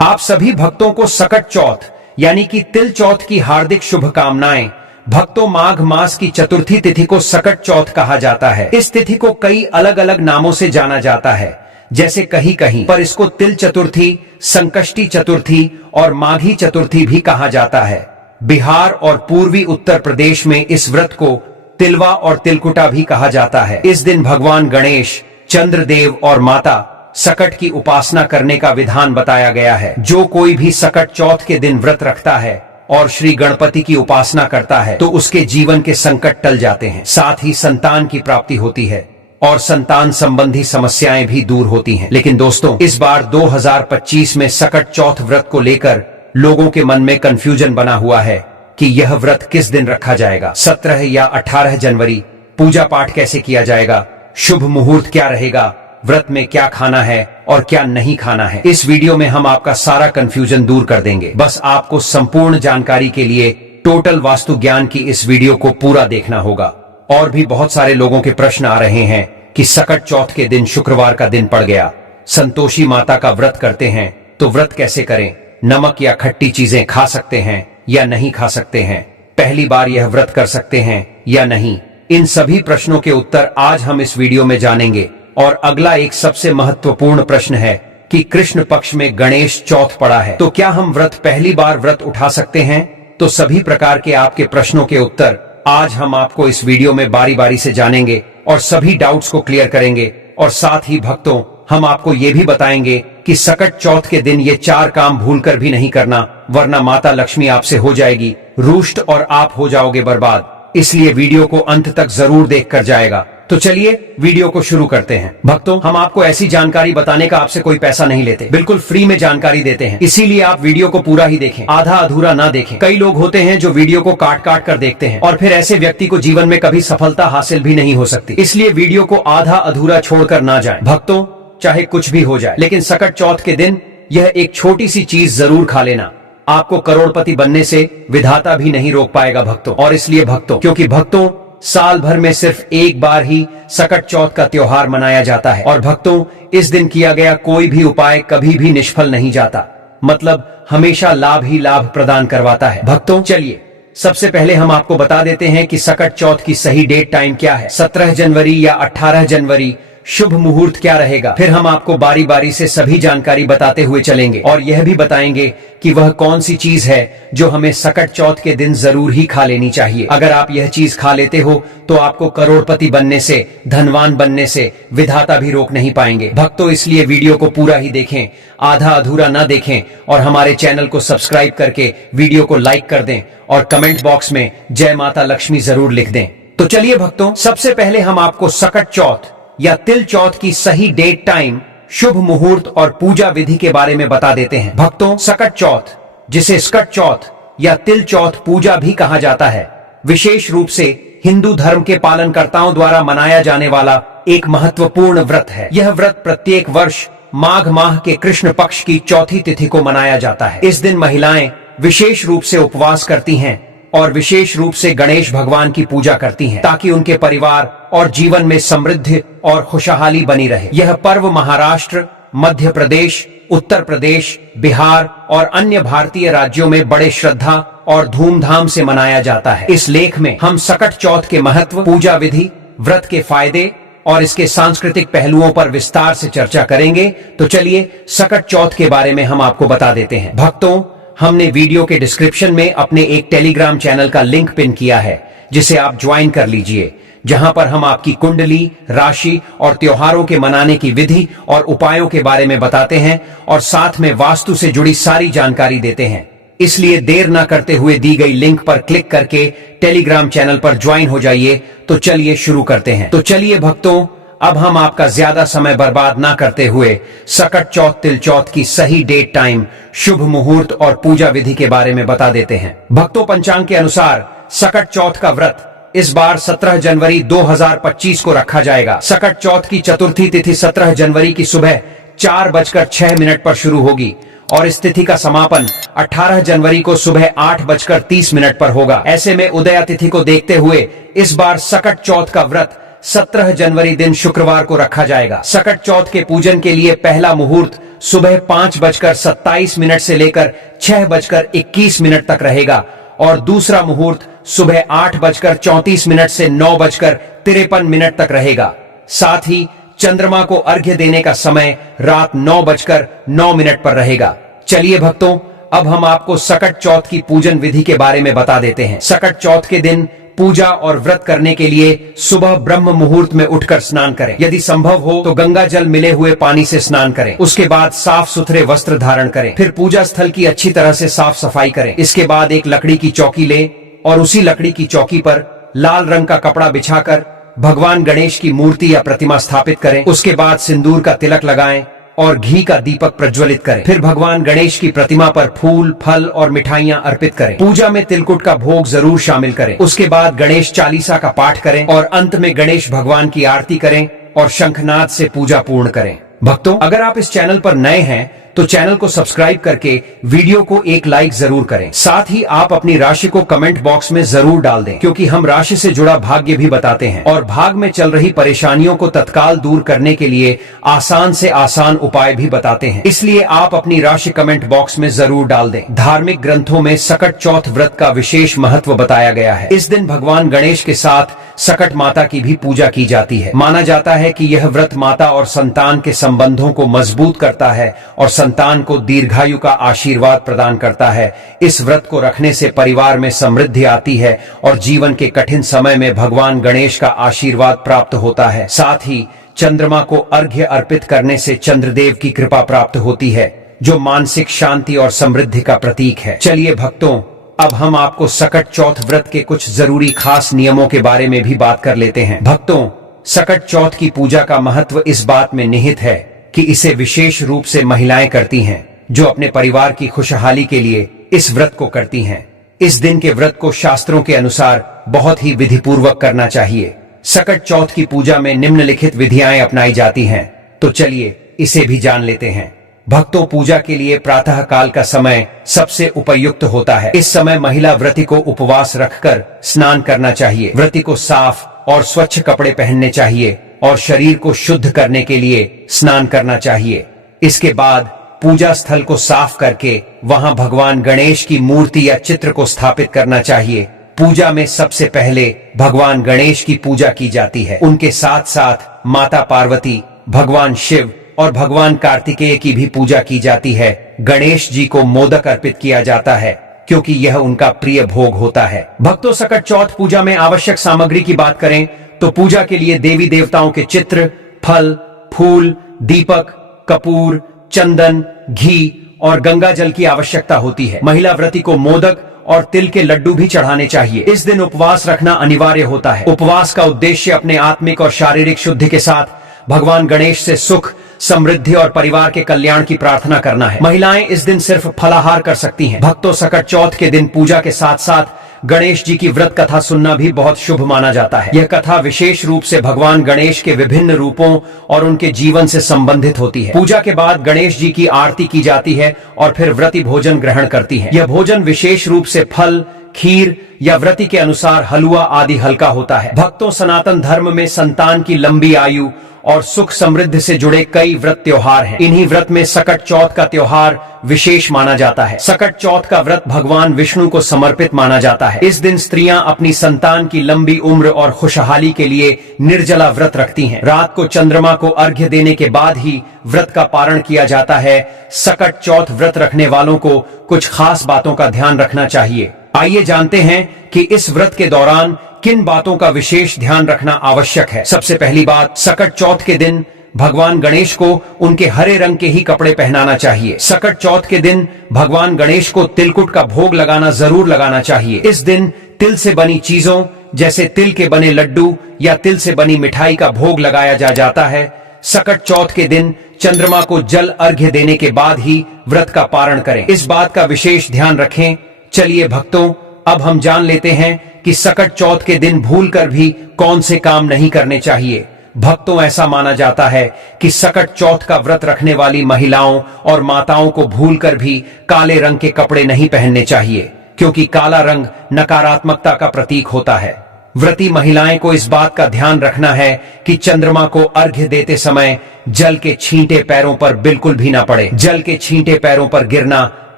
आप सभी भक्तों को सकट चौथ यानी कि तिल चौथ की हार्दिक शुभकामनाएं। भक्तों, माघ मास की चतुर्थी तिथि को सकट चौथ कहा जाता है। इस तिथि को कई अलग अलग नामों से जाना जाता है, जैसे कहीं कहीं पर इसको तिल चतुर्थी, संकष्टी चतुर्थी और माघी चतुर्थी भी कहा जाता है। बिहार और पूर्वी उत्तर प्रदेश में इस व्रत को तिलवा और तिलकुटा भी कहा जाता है। इस दिन भगवान गणेश, चंद्रदेव और माता सकट की उपासना करने का विधान बताया गया है। जो कोई भी सकट चौथ के दिन व्रत रखता है और श्री गणपति की उपासना करता है तो उसके जीवन के संकट टल जाते हैं, साथ ही संतान की प्राप्ति होती है और संतान संबंधी समस्याएं भी दूर होती हैं। लेकिन दोस्तों, इस बार 2025 में सकट चौथ व्रत को लेकर लोगों के मन में कंफ्यूजन बना हुआ है कि यह व्रत किस दिन रखा जाएगा, 17 या 18 जनवरी। पूजा पाठ कैसे किया जाएगा, शुभ मुहूर्त क्या रहेगा, व्रत में क्या खाना है और क्या नहीं खाना है। इस वीडियो में हम आपका सारा कंफ्यूजन दूर कर देंगे। बस आपको संपूर्ण जानकारी के लिए टोटल वास्तु ज्ञान की इस वीडियो को पूरा देखना होगा। और भी बहुत सारे लोगों के प्रश्न आ रहे हैं कि सकट चौथ के दिन शुक्रवार का दिन पड़ गया, संतोषी माता का व्रत करते हैं तो व्रत कैसे करें, नमक या खट्टी चीजें खा सकते हैं या नहीं खा सकते हैं, पहली बार यह व्रत कर सकते हैं या नहीं। इन सभी प्रश्नों के उत्तर आज हम इस वीडियो में जानेंगे। और अगला एक सबसे महत्वपूर्ण प्रश्न है कि कृष्ण पक्ष में गणेश चौथ पड़ा है तो क्या हम पहली बार व्रत उठा सकते हैं। तो सभी प्रकार के आपके प्रश्नों के उत्तर आज हम आपको इस वीडियो में बारी बारी से जानेंगे और सभी डाउट्स को क्लियर करेंगे। और साथ ही भक्तों, हम आपको ये भी बताएंगे कि सकट चौथ के दिन ये 4 काम भूलकर भी नहीं करना, वरना माता लक्ष्मी आपसे हो जाएगी रुष्ट और आप हो जाओगे बर्बाद। इसलिए वीडियो को अंत तक जरूर देखकर जाएगा। तो चलिए वीडियो को शुरू करते हैं। भक्तों, हम आपको ऐसी जानकारी बताने का आपसे कोई पैसा नहीं लेते, बिल्कुल फ्री में जानकारी देते हैं। इसीलिए आप वीडियो को पूरा ही देखें, आधा अधूरा ना देखें। कई लोग होते हैं जो वीडियो को काट काट कर देखते हैं और फिर ऐसे व्यक्ति को जीवन में कभी सफलता हासिल भी नहीं हो सकती। इसलिए वीडियो को आधा अधूरा छोड़कर ना जाए। भक्तों, चाहे कुछ भी हो जाए, लेकिन सकट चौथ के दिन यह एक छोटी सी चीज जरूर खा लेना। आपको करोड़पति बनने से विधाता भी नहीं रोक पाएगा भक्तों। और इसलिए भक्तों, क्योंकि भक्तों साल भर में सिर्फ एक बार ही सकट चौथ का त्योहार मनाया जाता है और भक्तों, इस दिन किया गया कोई भी उपाय कभी भी निष्फल नहीं जाता, मतलब हमेशा लाभ ही लाभ प्रदान करवाता है। भक्तों, चलिए सबसे पहले हम आपको बता देते हैं कि सकट चौथ की सही डेट टाइम क्या है, 17 जनवरी या 18 जनवरी, शुभ मुहूर्त क्या रहेगा। फिर हम आपको बारी बारी से सभी जानकारी बताते हुए चलेंगे और यह भी बताएंगे कि वह कौन सी चीज है जो हमें सकट चौथ के दिन जरूर ही खा लेनी चाहिए। अगर आप यह चीज खा लेते हो तो आपको करोड़पति बनने से, धनवान बनने से विधाता भी रोक नहीं पाएंगे। भक्तों, इसलिए वीडियो को पूरा ही देखें, आधा अधूरा ना देखें और हमारे चैनल को सब्सक्राइब करके वीडियो को लाइक कर दें और कमेंट बॉक्स में जय माता लक्ष्मी जरूर लिख दें। तो चलिए भक्तों, सबसे पहले हम आपको सकट चौथ या तिल चौथ की सही डेट टाइम, शुभ मुहूर्त और पूजा विधि के बारे में बता देते हैं। भक्तों, सकट चौथ, जिसे सकट चौथ या तिल चौथ पूजा भी कहा जाता है, विशेष रूप से हिंदू धर्म के पालनकर्ताओं द्वारा मनाया जाने वाला एक महत्वपूर्ण व्रत है। यह व्रत प्रत्येक वर्ष माघ माह के कृष्ण पक्ष की चौथी तिथि को मनाया जाता है। इस दिन महिलाएं विशेष रूप से उपवास करती हैं और विशेष रूप से गणेश भगवान की पूजा करती हैं ताकि उनके परिवार और जीवन में समृद्धि और खुशहाली बनी रहे। यह पर्व महाराष्ट्र, मध्य प्रदेश, उत्तर प्रदेश, बिहार और अन्य भारतीय राज्यों में बड़े श्रद्धा और धूमधाम से मनाया जाता है। इस लेख में हम सकट चौथ के महत्व, पूजा विधि, व्रत के फायदे और इसके सांस्कृतिक पहलुओं पर विस्तार से चर्चा करेंगे। तो चलिए सकट चौथ के बारे में हम आपको बता देते हैं। भक्तों, हमने वीडियो के डिस्क्रिप्शन में अपने एक टेलीग्राम चैनल का लिंक पिन किया है, जिसे आप ज्वाइन कर लीजिए, जहां पर हम आपकी कुंडली, राशि और त्योहारों के मनाने की विधि और उपायों के बारे में बताते हैं और साथ में वास्तु से जुड़ी सारी जानकारी देते हैं। इसलिए देर न करते हुए दी गई लिंक पर क्लिक करके टेलीग्राम चैनल पर ज्वाइन हो जाइए। तो चलिए शुरू करते हैं। तो चलिए भक्तों, अब हम आपका ज्यादा समय बर्बाद ना करते हुए सकट चौथ, तिल चौथ की सही डेट टाइम, शुभ मुहूर्त और पूजा विधि के बारे में बता देते हैं। भक्तों, पंचांग के अनुसार सकट चौथ का व्रत इस बार 17 जनवरी 2025 को रखा जाएगा। सकट चौथ की चतुर्थी तिथि 17 जनवरी की सुबह 4:06 पर शुरू होगी और इस तिथि का समापन 18 जनवरी को सुबह 8:30 पर होगा। ऐसे में उदया तिथि को देखते हुए इस बार सकट चौथ का व्रत 17 जनवरी दिन शुक्रवार को रखा जाएगा। सकट चौथ के पूजन के लिए पहला मुहूर्त सुबह 5:27 से लेकर 6:21 तक रहेगा और दूसरा मुहूर्त सुबह 8:34 से 9:53 तक रहेगा। साथ ही चंद्रमा को अर्घ्य देने का समय रात 9:09 पर रहेगा। चलिए भक्तों, अब हम आपको सकट चौथ की पूजन विधि के बारे में बता देते हैं। सकट चौथ के दिन पूजा और व्रत करने के लिए सुबह ब्रह्म मुहूर्त में उठकर स्नान करें। यदि संभव हो तो गंगा जल मिले हुए पानी से स्नान करें। उसके बाद साफ सुथरे वस्त्र धारण करें। फिर पूजा स्थल की अच्छी तरह से साफ सफाई करें। इसके बाद एक लकड़ी की चौकी लें और उसी लकड़ी की चौकी पर लाल रंग का कपड़ा बिछाकर भगवान गणेश की मूर्ति या प्रतिमा स्थापित करें। उसके बाद सिंदूर का तिलक लगाएं और घी का दीपक प्रज्वलित करें। फिर भगवान गणेश की प्रतिमा पर फूल, फल और मिठाइयां अर्पित करें। पूजा में तिलकुट का भोग जरूर शामिल करें। उसके बाद गणेश चालीसा का पाठ करें और अंत में गणेश भगवान की आरती करें और शंखनाद से पूजा पूर्ण करें। भक्तों, अगर आप इस चैनल पर नए हैं तो चैनल को सब्सक्राइब करके वीडियो को एक लाइक जरूर करें। साथ ही आप अपनी राशि को कमेंट बॉक्स में जरूर डाल दें, क्योंकि हम राशि से जुड़ा भाग्य भी बताते हैं और भाग में चल रही परेशानियों को तत्काल दूर करने के लिए आसान से आसान उपाय भी बताते हैं। इसलिए आप अपनी राशि कमेंट बॉक्स में जरूर डाल दें। धार्मिक ग्रंथों में सकट चौथ व्रत का विशेष महत्व बताया गया है। इस दिन भगवान गणेश के साथ सकट माता की भी पूजा की जाती है। माना जाता है कि यह व्रत माता और संतान के संबंधों को मजबूत करता है और संतान को दीर्घायु का आशीर्वाद प्रदान करता है। इस व्रत को रखने से परिवार में समृद्धि आती है और जीवन के कठिन समय में भगवान गणेश का आशीर्वाद प्राप्त होता है। साथ ही चंद्रमा को अर्घ्य अर्पित करने से चंद्रदेव की कृपा प्राप्त होती है, जो मानसिक शांति और समृद्धि का प्रतीक है। चलिए भक्तों, अब हम आपको सकट चौथ व्रत के कुछ जरूरी खास नियमों के बारे में भी बात कर लेते हैं। भक्तों, सकट चौथ की पूजा का महत्व इस बात में निहित है कि इसे विशेष रूप से महिलाएं करती हैं, जो अपने परिवार की खुशहाली के लिए इस व्रत को करती हैं। इस दिन के व्रत को शास्त्रों के अनुसार बहुत ही विधिपूर्वक करना चाहिए। सकट चौथ की पूजा में निम्नलिखित विधियां अपनाई जाती हैं, तो चलिए इसे भी जान लेते हैं। भक्तों, पूजा के लिए प्रातः काल का समय सबसे उपयुक्त होता है। इस समय महिला व्रती को उपवास रखकर स्नान करना चाहिए। व्रती को साफ और स्वच्छ कपड़े पहनने चाहिए और शरीर को शुद्ध करने के लिए स्नान करना चाहिए। इसके बाद पूजा स्थल को साफ करके वहां भगवान गणेश की मूर्ति या चित्र को स्थापित करना चाहिए। पूजा में सबसे पहले भगवान गणेश की पूजा की जाती है। उनके साथ साथ माता पार्वती, भगवान शिव और भगवान कार्तिकेय की भी पूजा की जाती है। गणेश जी को मोदक अर्पित किया जाता है, क्योंकि यह उनका प्रिय भोग होता है। भक्तों, सकट चौथ पूजा में आवश्यक सामग्री की बात करें तो पूजा के लिए देवी देवताओं के चित्र, फल, फूल, दीपक, कपूर, चंदन, घी और गंगा जल की आवश्यकता होती है। महिला व्रती को मोदक और तिल के लड्डू भी चढ़ाने चाहिए। इस दिन उपवास रखना अनिवार्य होता है। उपवास का उद्देश्य अपने आत्मिक और शारीरिक शुद्धि के साथ भगवान गणेश से सुख, समृद्धि और परिवार के कल्याण की प्रार्थना करना है। महिलाएं इस दिन सिर्फ फलाहार कर सकती हैं। भक्तों, सकट चौथ के दिन पूजा के साथ साथ गणेश जी की व्रत कथा सुनना भी बहुत शुभ माना जाता है। यह कथा विशेष रूप से भगवान गणेश के विभिन्न रूपों और उनके जीवन से संबंधित होती है। पूजा के बाद गणेश जी की आरती की जाती है और फिर व्रती भोजन ग्रहण करती है। यह भोजन विशेष रूप से फल, खीर या व्रती के अनुसार हलवा आदि हल्का होता है। भक्तों, सनातन धर्म में संतान की लंबी आयु और सुख समृद्धि से जुड़े कई व्रत त्योहार हैं। इन्हीं व्रत में सकट चौथ का त्योहार विशेष माना जाता है। सकट चौथ का व्रत भगवान विष्णु को समर्पित माना जाता है। इस दिन स्त्रियां अपनी संतान की लंबी उम्र और खुशहाली के लिए निर्जला व्रत रखती हैं। रात को चंद्रमा को अर्घ्य देने के बाद ही व्रत का पारण किया जाता है। सकट चौथ व्रत रखने वालों को कुछ खास बातों का ध्यान रखना चाहिए। आइए जानते हैं कि इस व्रत के दौरान किन बातों का विशेष ध्यान रखना आवश्यक है। सबसे पहली बात, सकट चौथ के दिन भगवान गणेश को उनके हरे रंग के ही कपड़े पहनाना चाहिए। सकट चौथ के दिन भगवान गणेश को तिलकुट का भोग जरूर लगाना चाहिए। इस दिन तिल से बनी चीजों जैसे तिल के बने लड्डू या तिल से बनी मिठाई का भोग लगाया जाता है। सकट चौथ के दिन चंद्रमा को जल अर्घ्य देने के बाद ही व्रत का पारण करें। इस बात का विशेष ध्यान रखें। चलिए भक्तों, अब हम जान लेते हैं कि सकट चौथ के दिन भूलकर भी कौन से काम नहीं करने चाहिए। भक्तों, ऐसा माना जाता है कि सकट चौथ का व्रत रखने वाली महिलाओं और माताओं को भूलकर भी काले रंग के कपड़े नहीं पहनने चाहिए, क्योंकि काला रंग नकारात्मकता का प्रतीक होता है। व्रती महिलाएं को इस बात का ध्यान रखना है कि चंद्रमा को अर्घ्य देते समय जल के छींटे पैरों पर बिल्कुल भी ना पड़े। जल के छींटे पैरों पर गिरना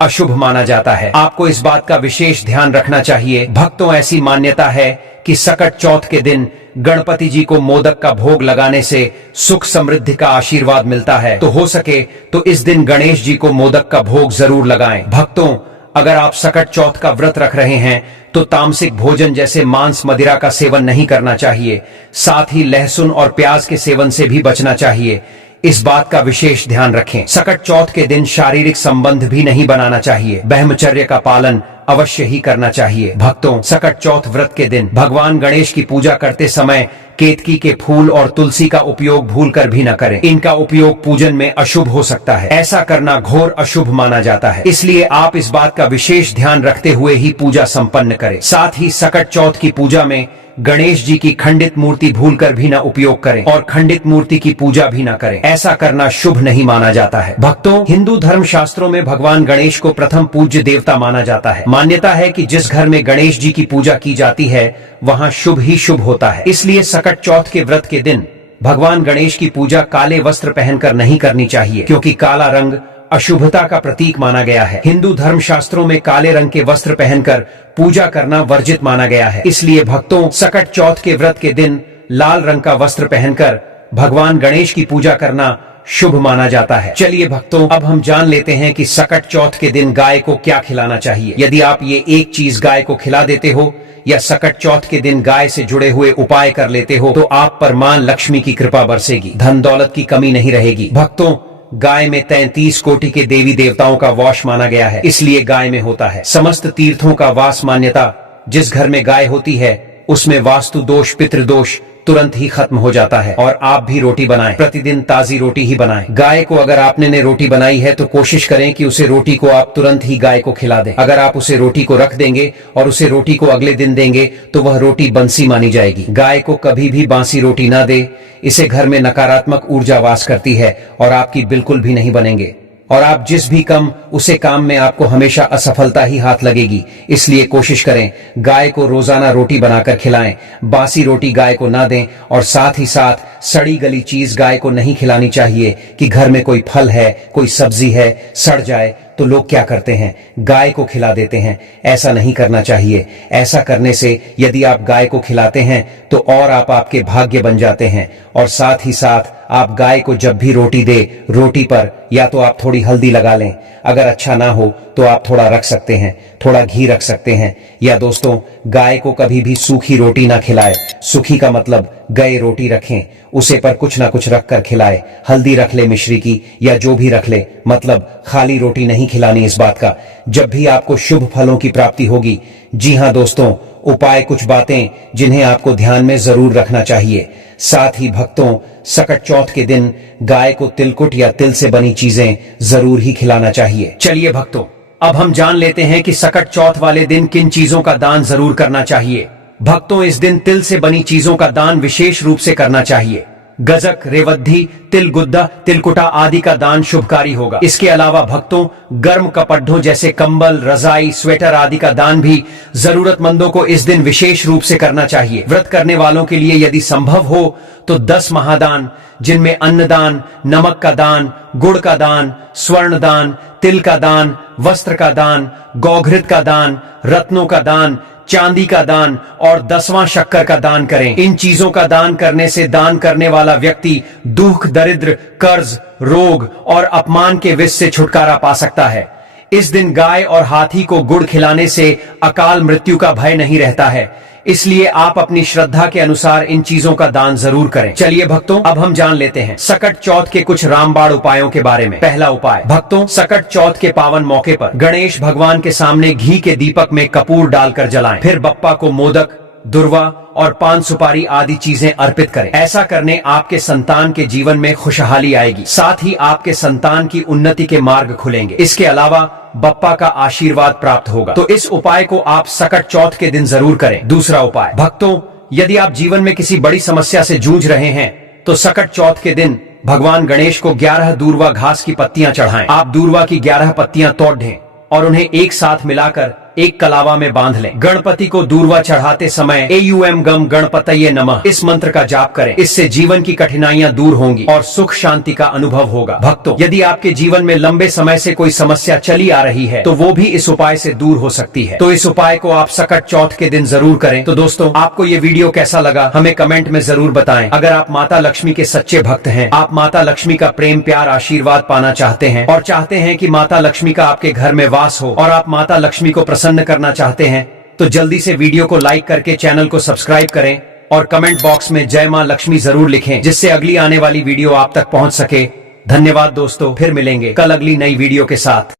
अशुभ माना जाता है। आपको इस बात का विशेष ध्यान रखना चाहिए। भक्तों, ऐसी मान्यता है कि सकट चौथ के दिन गणपति जी को मोदक का भोग लगाने से सुख समृद्धि का आशीर्वाद मिलता है। तो हो सके तो इस दिन गणेश जी को मोदक का भोग जरूर लगाएं। भक्तों, अगर आप सकट चौथ का व्रत रख रहे हैं तो तामसिक भोजन जैसे मांस मदिरा का सेवन नहीं करना चाहिए। साथ ही लहसुन और प्याज के सेवन से भी बचना चाहिए। इस बात का विशेष ध्यान रखें। सकट चौथ के दिन शारीरिक संबंध भी नहीं बनाना चाहिए। ब्रह्मचर्य का पालन अवश्य ही करना चाहिए। भक्तों, सकट चौथ व्रत के दिन भगवान गणेश की पूजा करते समय केतकी के फूल और तुलसी का उपयोग भूलकर भी न करें। इनका उपयोग पूजन में अशुभ हो सकता है। ऐसा करना घोर अशुभ माना जाता है। इसलिए आप इस बात का विशेष ध्यान रखते हुए ही पूजा संपन्न करें। साथ ही सकट चौथ की पूजा में गणेश जी की खंडित मूर्ति भूलकर भी न उपयोग करें और खंडित मूर्ति की पूजा भी न करें। ऐसा करना शुभ नहीं माना जाता है। भक्तों, हिंदू धर्म शास्त्रों में भगवान गणेश को प्रथम पूज्य देवता माना जाता है। मान्यता है कि जिस घर में गणेश जी की पूजा की जाती है वहाँ शुभ ही शुभ होता है। इसलिए सकट चौथ के व्रत के दिन भगवान गणेश की पूजा काले वस्त्र पहनकर नहीं करनी चाहिए, क्योंकि काला रंग अशुभता का प्रतीक माना गया है। हिंदू धर्म शास्त्रों में काले रंग के वस्त्र पहनकर पूजा करना वर्जित माना गया है। इसलिए भक्तों, सकट चौथ के व्रत के दिन लाल रंग का वस्त्र पहनकर भगवान गणेश की पूजा करना शुभ माना जाता है। चलिए भक्तों, अब हम जान लेते हैं कि सकट चौथ के दिन गाय को क्या खिलाना चाहिए। यदि आप ये एक चीज गाय को खिला देते हो या सकट चौथ के दिन गाय से जुड़े हुए उपाय कर लेते हो तो आप पर मां लक्ष्मी की कृपा बरसेगी, धन दौलत की कमी नहीं रहेगी। भक्तों, गाय में 33 कोटि के देवी देवताओं का वास माना गया है, इसलिए गाय में होता है समस्त तीर्थों का वास। मान्यता, जिस घर में गाय होती है उसमें वास्तु दोष, पितृदोष तुरंत ही खत्म हो जाता है। और आप भी रोटी बनाएं, प्रतिदिन ताजी रोटी ही बनाएं। गाय को अगर आपने ने रोटी बनाई है तो कोशिश करें कि उसे रोटी को आप तुरंत ही गाय को खिला दें। अगर आप उसे रोटी को रख देंगे और उसे रोटी को अगले दिन देंगे तो वह रोटी बंसी मानी जाएगी। गाय को कभी भी बासी रोटी ना दे, इसे घर में नकारात्मक ऊर्जा वास करती है और आपकी बिल्कुल भी नहीं बनेंगे। और आप जिस भी उसे काम में आपको हमेशा असफलता ही हाथ लगेगी। इसलिए कोशिश करें गाय को रोजाना रोटी बनाकर खिलाएं, बासी रोटी गाय को ना दें और साथ ही साथ सड़ी गली चीज गाय को नहीं खिलानी चाहिए कि घर में कोई फल है, कोई सब्जी है, सड़ जाए तो लोग क्या करते हैं, गाय को खिला देते हैं। ऐसा नहीं करना चाहिए। ऐसा करने से यदि आप गाय को खिलाते हैं तो और आपके भाग्य बन जाते हैं। और साथ ही साथ आप गाय को जब भी रोटी दे, रोटी पर या तो आप थोड़ी हल्दी लगा लें, अगर अच्छा ना हो तो आप थोड़ा रख सकते हैं, थोड़ा घी रख सकते हैं। या दोस्तों, गाय को कभी भी सूखी रोटी ना खिलाए। सूखी का मतलब गए रोटी रखें, उसे पर कुछ ना कुछ रख कर खिलाए। हल्दी रख ले मिश्री की या जो भी रख ले, मतलब खाली रोटी नहीं खिलानी। इस बात का जब भी आपको शुभ फलों की प्राप्ति होगी। जी हाँ दोस्तों, उपाय कुछ बातें जिन्हें आपको ध्यान में जरूर रखना चाहिए। साथ ही भक्तों, सकट चौथ के दिन गाय को तिलकुट या तिल से बनी चीजें जरूर ही खिलाना चाहिए। चलिए भक्तों, अब हम जान लेते हैं कि सकट चौथ वाले दिन किन चीजों का दान जरूर करना चाहिए। भक्तों, इस दिन तिल से बनी चीजों का दान विशेष रूप से करना चाहिए। गजक, रेवद्धी, तिलगुद्दा, तिलकुटा आदि का दान शुभकारी होगा। इसके अलावा भक्तों, गर्म कपड़ों जैसे कंबल, रजाई, स्वेटर आदि का दान भी जरूरतमंदों को इस दिन विशेष रूप से करना चाहिए। व्रत करने वालों के लिए यदि संभव हो तो 10 महादान, जिनमें अन्नदान, नमक का दान, गुड़ का दान, स्वर्ण दान, तिल का दान, वस्त्र का दान, गौघृत का दान, रत्नों का दान, चांदी का दान और 10वां शक्कर का दान करें। इन चीजों का दान करने से दान करने वाला व्यक्ति दुख, दरिद्र, कर्ज, रोग और अपमान के विष से छुटकारा पा सकता है। इस दिन गाय और हाथी को गुड़ खिलाने से अकाल मृत्यु का भय नहीं रहता है। इसलिए आप अपनी श्रद्धा के अनुसार इन चीजों का दान जरूर करें। चलिए भक्तों, अब हम जान लेते हैं सकट चौथ के कुछ रामबाण उपायों के बारे में। पहला उपाय, भक्तों, सकट चौथ के पावन मौके पर गणेश भगवान के सामने घी के दीपक में कपूर डालकर जलाएं। फिर बप्पा को मोदक, दुर्वा और पान सुपारी आदि चीजें अर्पित करें। ऐसा करने आपके संतान के जीवन में खुशहाली आएगी, साथ ही आपके संतान की उन्नति के मार्ग खुलेंगे। इसके अलावा बप्पा का आशीर्वाद प्राप्त होगा। तो इस उपाय को आप सकट चौथ के दिन जरूर करें। दूसरा उपाय, भक्तों, यदि आप जीवन में किसी बड़ी समस्या से जूझ रहे हैं तो सकट चौथ के दिन भगवान गणेश को 11 दूर्वा घास की पत्तियां चढ़ाएं। आप दूर्वा की 11 पत्तियां तोड़ दें और उन्हें एक साथ मिलाकर एक कलावा में बांध लें। गणपति को दूर्वा चढ़ाते समय एयूएम गम गणपतये नमः इस मंत्र का जाप करें। इससे जीवन की कठिनाइयां दूर होंगी और सुख शांति का अनुभव होगा। भक्तों, यदि आपके जीवन में लंबे समय से कोई समस्या चली आ रही है तो वो भी इस उपाय से दूर हो सकती है। तो इस उपाय को आप सकट चौथ के दिन जरूर करें। तो दोस्तों, आपको ये वीडियो कैसा लगा हमें कमेंट में जरूर बताएं। अगर आप माता लक्ष्मी के सच्चे भक्त हैं, आप माता लक्ष्मी का प्रेम प्यार आशीर्वाद पाना चाहते हैं और चाहते हैं कि माता लक्ष्मी का आपके घर में वास हो और आप माता लक्ष्मी को प्रसन्न करना चाहते हैं, तो जल्दी से वीडियो को लाइक करके चैनल को सब्सक्राइब करें और कमेंट बॉक्स में जय मां लक्ष्मी जरूर लिखें, जिससे अगली आने वाली वीडियो आप तक पहुंच सके। धन्यवाद दोस्तों, फिर मिलेंगे कल अगली नई वीडियो के साथ।